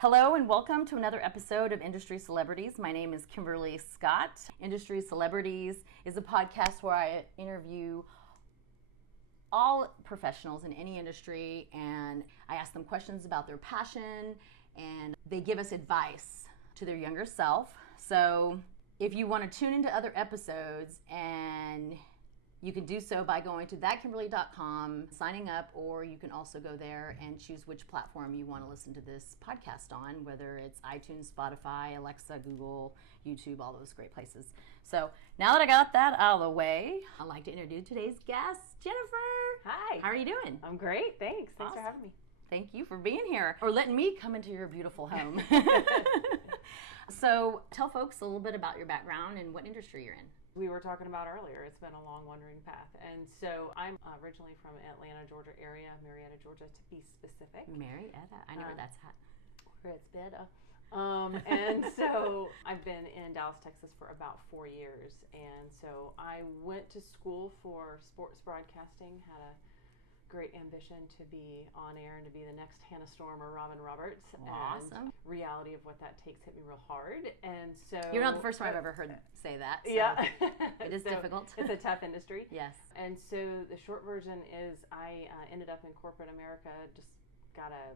Hello and welcome to another episode of Industry Celebrities. My name is Kimberly Scott. Industry Celebrities is a podcast where I interview all professionals in any industry and I ask them questions about their passion and they give us advice to their younger self. So if you want to tune into other episodes, and you can do so by going to thatkimberly.com, signing up, or you can also go there and choose which platform you want to listen to this podcast on, whether it's iTunes, Spotify, Alexa, Google, YouTube, all those great places. So now that I got that out of the way, I'd like to introduce today's guest, Jennifer. Hi. How are you doing? I'm great, thanks. Thanks Awesome. for having me. Thank you for being here, or letting me come into your beautiful home. So tell folks a little bit about your background and what industry you're in. We were talking about earlier, it's been a long wandering path. And so I'm originally from Atlanta, Georgia area, Marietta, Georgia to be specific. Marietta? I know where that's at. Where it's better. And so I've been in Dallas, Texas for about 4 years. And so I went to school for sports broadcasting, had a great ambition to be on air and to be the next Hannah Storm or Robin Roberts. Awesome. And reality of what that takes hit me real hard. And so You're not the first one I've ever heard say that. So yeah. It is difficult. It's a tough industry. Yes. And so the short version is I ended up in corporate America, just got a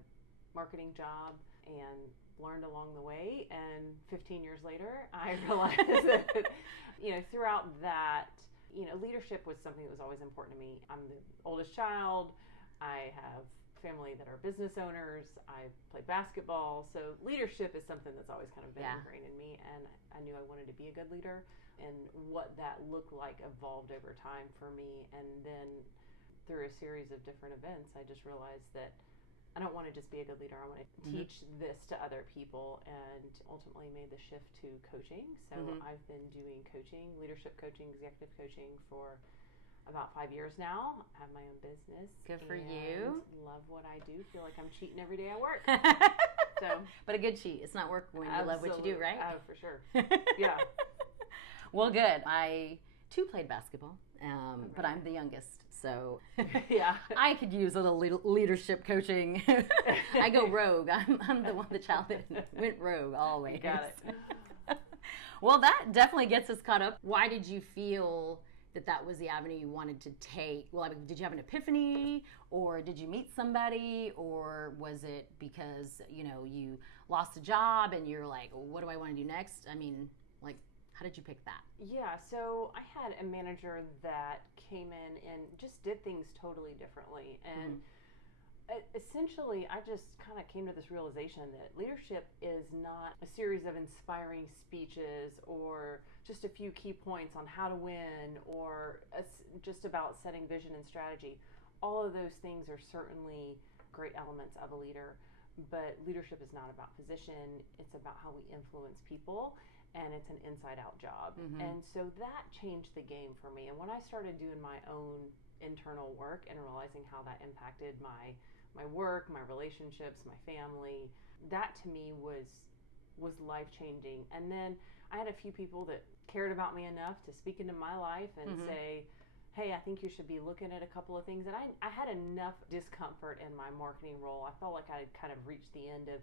marketing job and learned along the way. And 15 years later, I realized that, throughout that, leadership was something that was always important to me. I'm the oldest child. I have family that are business owners. I play basketball. So leadership is something that's always kind of been ingrained in me. And I knew I wanted to be a good leader. And what that looked like evolved over time for me. And then through a series of different events, I just realized that I don't want to just be a good leader. I want to teach this to other people, and ultimately made the shift to coaching. So I've been doing coaching, leadership coaching, executive coaching for about 5 years now. I have my own business. Good for you. Love what I do. Feel like I'm cheating every day I work. But a good cheat. It's not work when you love what you do, right? Oh, for sure. Yeah. Well, good. I too played basketball, but I'm the youngest, so yeah, I could use a little leadership coaching. I go rogue. I'm the child that went rogue always. Got it. Well, that definitely gets us caught up. Why did you feel that was the avenue you wanted to take? Well, did you have an epiphany, or did you meet somebody, or was it because you lost a job and you're like, what do I want to do next? I mean, how did you pick that? Yeah, so I had a manager that came in and just did things totally differently. And essentially, I just kind of came to this realization that leadership is not a series of inspiring speeches or just a few key points on how to win or just about setting vision and strategy. All of those things are certainly great elements of a leader, but leadership is not about position. It's about how we influence people. And it's an inside-out job. And so that changed the game for me. And when I started doing my own internal work and realizing how that impacted my work, my relationships, my family, that to me was life-changing. And then I had a few people that cared about me enough to speak into my life and say, hey, I think you should be looking at a couple of things. And I had enough discomfort in my marketing role. I felt like I had kind of reached the end of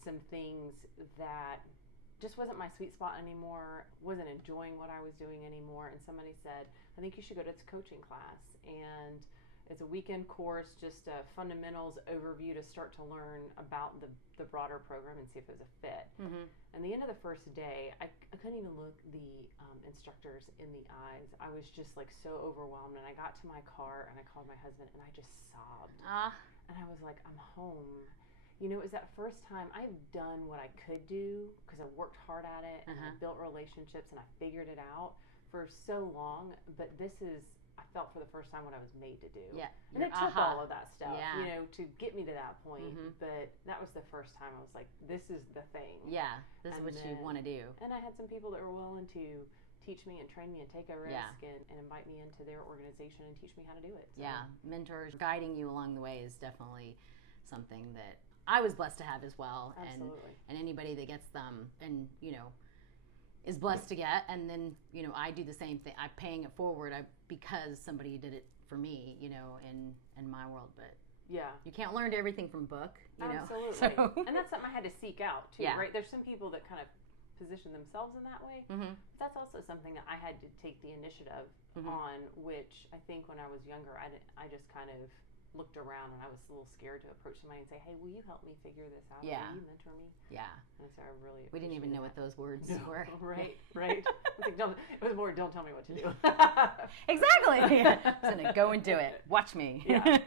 some things that just wasn't my sweet spot anymore, wasn't enjoying what I was doing anymore. And somebody said, I think you should go to this coaching class. And it's a weekend course, just a fundamentals overview to start to learn about the broader program and see if it was a fit. And the end of the first day, I couldn't even look the instructors in the eyes. I was just so overwhelmed. And I got to my car and I called my husband and I just sobbed. And I was like, I'm home. It was that first time I've done what I could do because I worked hard at it and I built relationships and I figured it out for so long. But this is, I felt for the first time what I was made to do. Yeah. And it took all of that stuff, to get me to that point. But that was the first time I was like, this is the thing. Yeah, this is what you want to do. And I had some people that were willing to teach me and train me and take a risk and invite me into their organization and teach me how to do it. So. Yeah, mentors guiding you along the way is definitely something that I was blessed to have as well. Absolutely. And anybody that gets them and, is blessed to get. And then, I do the same thing. I'm paying it forward because somebody did it for me, in my world. But You can't learn everything from book, you know. Absolutely. So. And that's something I had to seek out too, Yeah. right? There's some people that kind of position themselves in that way. Mm-hmm. That's also something that I had to take the initiative on, which I think when I was younger, I just kind of looked around and I was a little scared to approach somebody and say, hey, will you help me figure this out? Yeah. Will you mentor me? Yeah. And so I really We didn't even know what those words were. Right. It was more, don't tell me what to do. Exactly. So go and do it. Watch me. Yeah.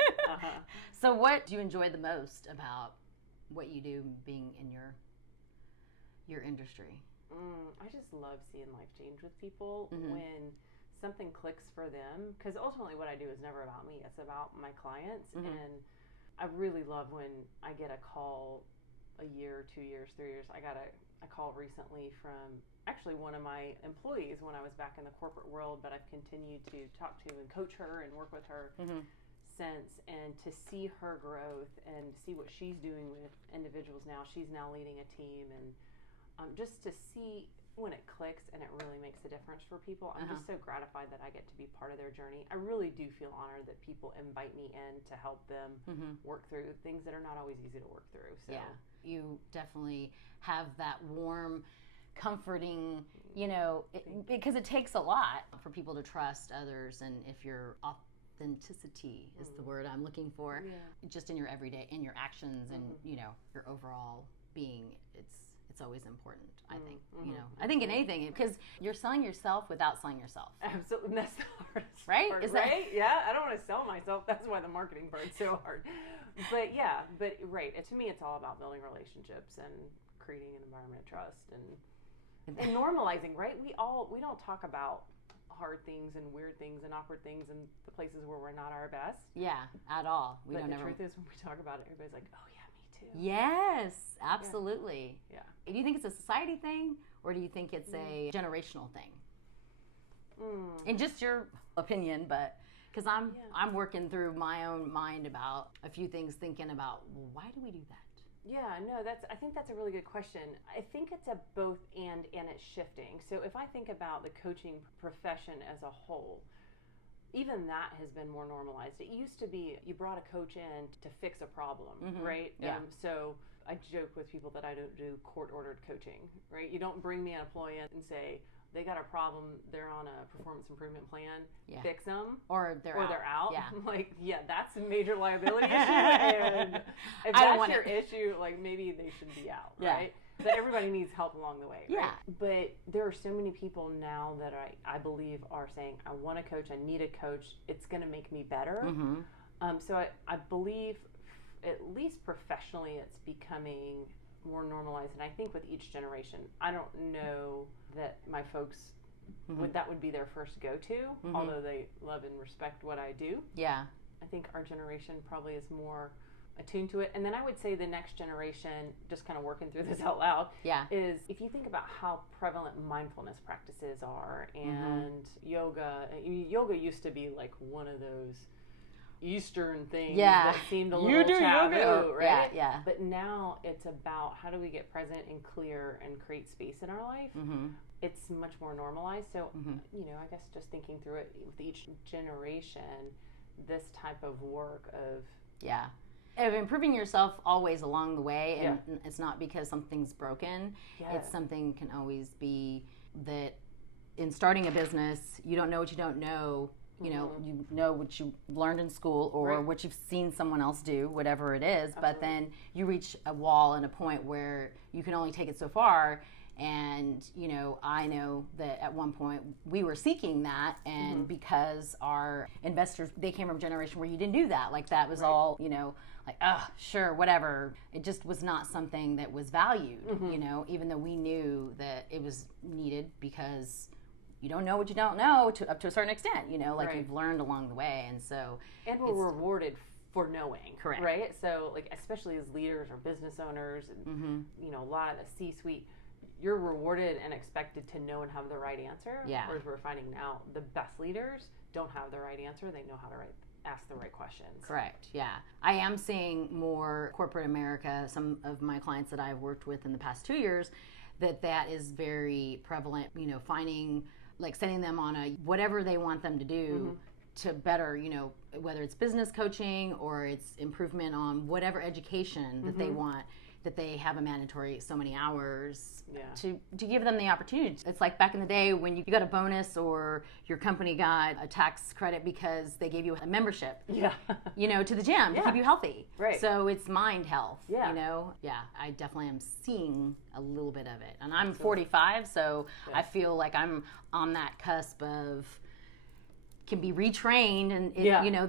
So what do you enjoy the most about what you do being in your industry? I just love seeing life change with people when something clicks for them, because ultimately what I do is never about me, it's about my clients. And I really love when I get a call a year, 2 years, 3 years. I got a call recently from actually one of my employees when I was back in the corporate world, but I've continued to talk to and coach her and work with her since, and to see her growth and see what she's doing with individuals now. She's now leading a team, and just to see when it clicks and it really makes a difference for people. I'm just so gratified that I get to be part of their journey. I really do feel honored that people invite me in to help them work through things that are not always easy to work through. So. Yeah, you definitely have that warm, comforting, you know, because it takes a lot for people to trust others, and if your authenticity is the word I'm looking for, just in your everyday, in your actions, and you know, your overall being, it's always important, I think. You know, I think in anything, because you're selling yourself without selling yourself. Absolutely, and that's the hardest right? part, Is right? Yeah, I don't want to sell myself. That's why the marketing part's so hard. But yeah, right. To me, it's all about building relationships and creating an environment of trust and normalizing. Right? We don't talk about hard things and weird things and awkward things and the places where we're not our best. Yeah, at all. But the truth is, when we talk about it, everybody's like, oh yeah, me too. Yes, absolutely. Yeah. Do you think it's a society thing, or do you think it's a generational thing? In just your opinion, but because I'm working through my own mind about a few things, thinking about, well, why do we do that? Yeah, no, I think that's a really good question. I think it's a both and it's shifting. So if I think about the coaching profession as a whole, even that has been more normalized. It used to be you brought a coach in to fix a problem, right? Yeah. So I joke with people that I don't do court-ordered coaching, right? You don't bring me an employee in and say, they got a problem, they're on a performance improvement plan, fix them. Or they're out. Yeah. Like, that's a major liability issue. And if that's your issue, like, maybe they should be out, right? But everybody needs help along the way, right? Yeah. But there are so many people now that I believe are saying, I want a coach, I need a coach, it's going to make me better. So I believe, at least professionally, it's becoming more normalized. And I think with each generation, I don't know that my folks that would be their first go-to, although they love and respect what I do. Yeah. I think our generation probably is more attuned to it. And then I would say the next generation, just kind of working through this out loud, is if you think about how prevalent mindfulness practices are and yoga used to be like one of those Eastern things that seemed a little taboo, yoga, right? Yeah. But now it's about how do we get present and clear and create space in our life. It's much more normalized. So, you know, I guess just thinking through it with each generation, this type of work of improving yourself always along the way, and it's not because something's broken. It's something can always be that in starting a business, you don't know what you don't know. You know what you learned in school or what you've seen someone else do, whatever it is. Absolutely. But then you reach a wall and a point where you can only take it so far. And, you know, I know that at one point we were seeking that. And because our investors, they came from a generation where you didn't do that. Like that was all, you know, like, sure, whatever. It just was not something that was valued, you know, even though we knew that it was needed because you don't know what you don't know up to a certain extent, you know, like you've learned along the way. And so. And we're rewarded for knowing. Correct. Right? So, like, especially as leaders or business owners, and, you know, a lot of the C-suite, you're rewarded and expected to know and have the right answer. Yeah. Whereas we're finding now the best leaders don't have the right answer. They know how to ask the right questions. Correct. Yeah. I am seeing more corporate America, some of my clients that I've worked with in the past 2 years, that is very prevalent, you know, sending them on whatever they want them to do, to better, whether it's business coaching or it's improvement on whatever education that they want, that they have a mandatory so many hours to give them the opportunity. It's like back in the day when you got a bonus or your company got a tax credit because they gave you a membership, to the gym to keep you healthy. Right. So it's mind health, Yeah. I definitely am seeing a little bit of it. And I'm 45, so I feel like I'm on that cusp of can be retrained and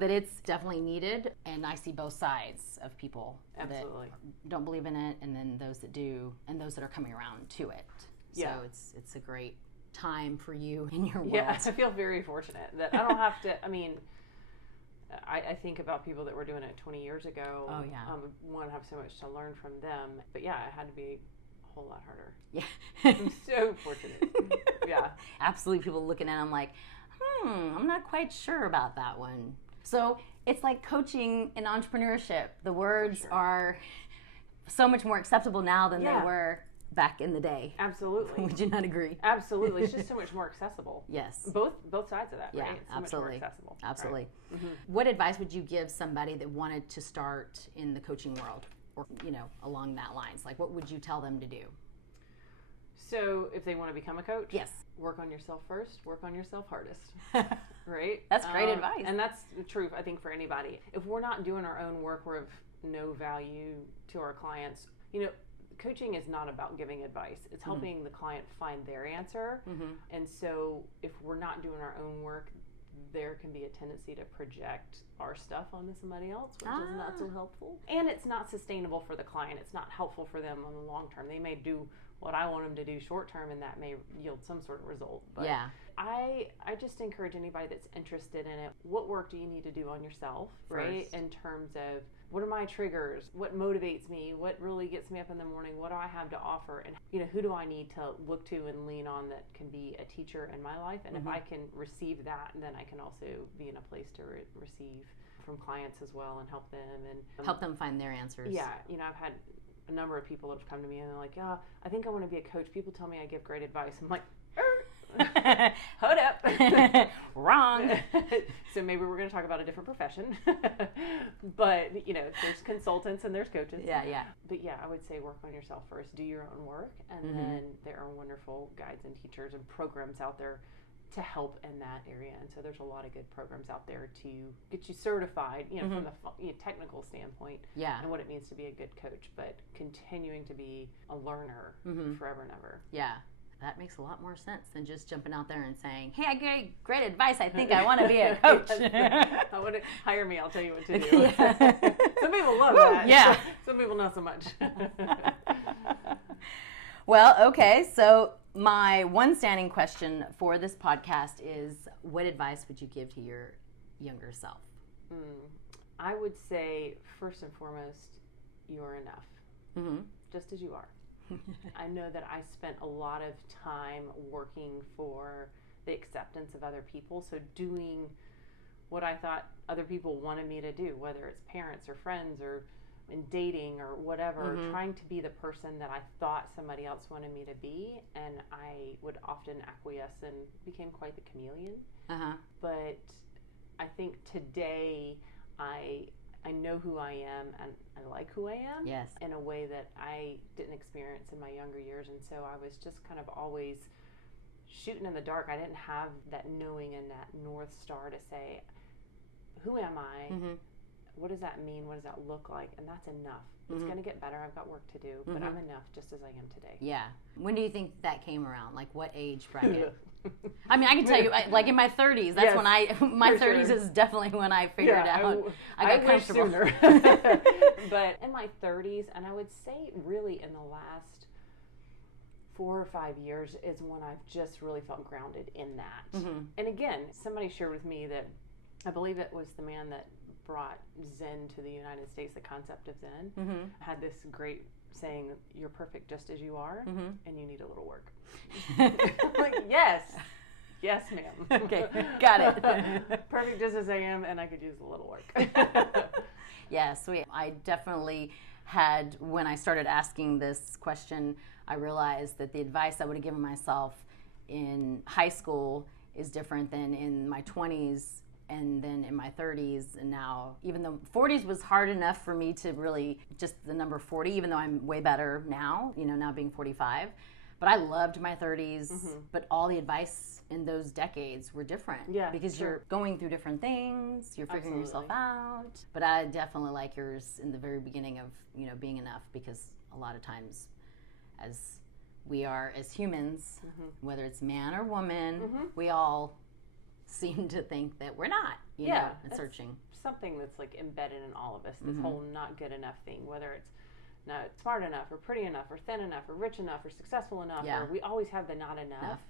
that it's definitely needed. And I see both sides of people that don't believe in it, and then those that do, and those that are coming around to it. So it's a great time for you in your world. Yeah, I feel very fortunate that I don't have to, I think about people that were doing it 20 years ago. Oh, yeah. One, have so much to learn from them. But yeah, it had to be a whole lot harder. Yeah. I'm so fortunate. Yeah. Absolutely. People looking at them like, I'm not quite sure about that one. So it's like coaching and entrepreneurship. The words are so much more acceptable now than they were back in the day. Absolutely. Would you not agree? Absolutely. It's just so much more accessible. Yes. Both sides of that, yeah, right? It's so absolutely. much more accessible. Absolutely. Right? Mm-hmm. What advice would you give somebody that wanted to start in the coaching world or, along that lines? Like, what would you tell them to do? So if they want to become a coach, yes, work on yourself first, work on yourself hardest, right? That's great advice. And that's the truth, I think, for anybody. If we're not doing our own work, we're of no value to our clients. Coaching is not about giving advice. It's helping the client find their answer. And so if we're not doing our own work, there can be a tendency to project our stuff onto somebody else, which is not so helpful. And it's not sustainable for the client. It's not helpful for them on the long term. They may do what I want them to do short term, and that may yield some sort of result. But I just encourage anybody that's interested in it, what work do you need to do on yourself, right? First. In terms of, what are my triggers? What motivates me? What really gets me up in the morning? What do I have to offer? And who do I need to look to and lean on that can be a teacher in my life? And if I can receive that, then I can also be in a place to receive from clients as well and help them and help them find their answers. Yeah, I've had a number of people that have come to me and they're like, I think I want to be a coach. People tell me I give great advice. I'm like, hold up. Wrong. So maybe we're going to talk about a different profession. But, there's consultants and there's coaches. Yeah. But yeah, I would say work on yourself first. Do your own work. And then there are wonderful guides and teachers and programs out there to help in that area. And so there's a lot of good programs out there to get you certified, from the technical standpoint and what it means to be a good coach, but continuing to be a learner forever and ever. Yeah. That makes a lot more sense than just jumping out there and saying, hey, I get great advice. I think I want to be a coach. I want to hire me. I'll tell you what to do. Some people love that. Yeah. Some people not so much. Well, okay. So my one standing question for this podcast is, what advice would you give to your younger self? I would say, first and foremost, you're enough. Just as you are. I know that I spent a lot of time working for the acceptance of other people, so doing what I thought other people wanted me to do, whether it's parents or friends or in dating or whatever, trying to be the person that I thought somebody else wanted me to be, and I would often acquiesce and became quite the chameleon. But I think today I know who I am and I like who I am in a way that I didn't experience in my younger years. And so I was just kind of always shooting in the dark. I didn't have that knowing and that North Star to say, who am I? What does that mean? What does that look like? And that's enough. It's going to get better. I've got work to do, but I'm enough just as I am today. Yeah. When do you think that came around? Like what age bracket? I mean, I can tell you, like in my 30s, that's when my 30s is definitely when I figured out. I got comfortable. Sooner. But in my 30s, and I would say really in the last 4 or 5 years is when I've just really felt grounded in that. And again, somebody shared with me that I believe it was the man that brought Zen to the United States, the concept of Zen, had this great saying, you're perfect just as you are, and you need a little work. Like, yes, ma'am. Okay, got it. Perfect just as I am, and I could use a little work. Yes, I definitely had, when I started asking this question, I realized that the advice I would have given myself in high school is different than in my 20s and then in my 30s, and now, even though 40s was hard enough for me to really, just the number 40, even though I'm way better now, now being 45, but I loved my 30s, but all the advice in those decades were different. Yeah, because sure. you're going through different things, you're figuring yourself out. But I definitely like yours in the very beginning of, being enough, because a lot of times as we are as humans, whether it's man or woman, we all seem to think that we're not, and searching. Something that's like embedded in all of us, this whole not good enough thing, whether it's not smart enough or pretty enough or thin enough or rich enough or successful enough, or we always have the not enough.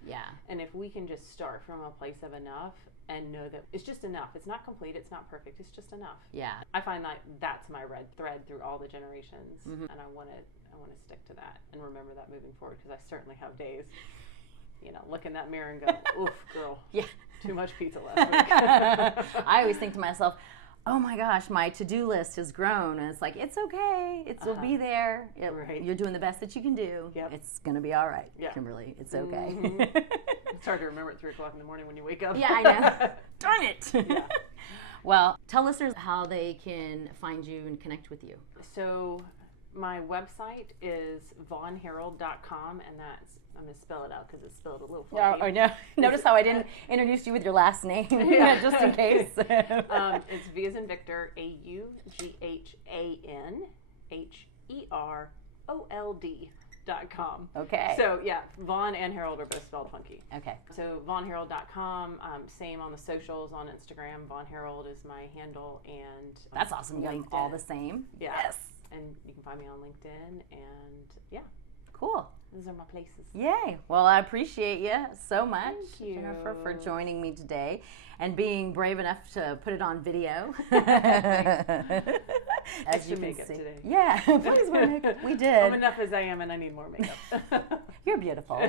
And if we can just start from a place of enough and know that it's just enough, it's not complete, it's not perfect, it's just enough. I find that that's my red thread through all the generations, and I want to stick to that and remember that moving forward, because I certainly have days, look in that mirror and go, oof, girl, too much pizza last week. I always think to myself, oh my gosh, my to-do list has grown, and it's like, it's okay, it'll be there. You're doing the best that you can do. It's gonna be all right, Kimberly. It's okay. It's hard to remember at 3 o'clock in the morning when you wake up. I know. Darn it. Well, tell listeners how they can find you and connect with you. So my website is vaughanherold.com, and that's, I'm going to spell it out because it's spelled a little funky. Oh, no. Notice how I didn't introduce you with your last name, just in case. It's V as in Victor, AUGHANHEROLD.com. Okay. So, Vaughan and Herold are both spelled funky. Okay. So, vaughanherold.com, same on the socials, on Instagram. Vaughan Herold is my handle, and that's awesome. You have all the same. Yes. And you can find me on LinkedIn, and cool. Those are my places. Yay. Well, I appreciate you so much, Thank you. Jennifer, for joining me today and being brave enough to put it on video. As you can see. Today. Yeah, please, we did. I'm enough as I am, and I need more makeup. You're beautiful.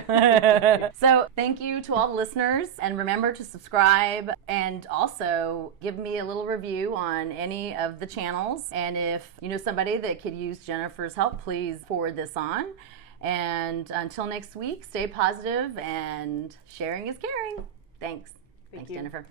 So thank you to all the listeners, and remember to subscribe, and also give me a little review on any of the channels. And if you know somebody that could use Jennifer's help, please forward this on. And until next week, stay positive, and sharing is caring. Thanks. Thanks, Jennifer.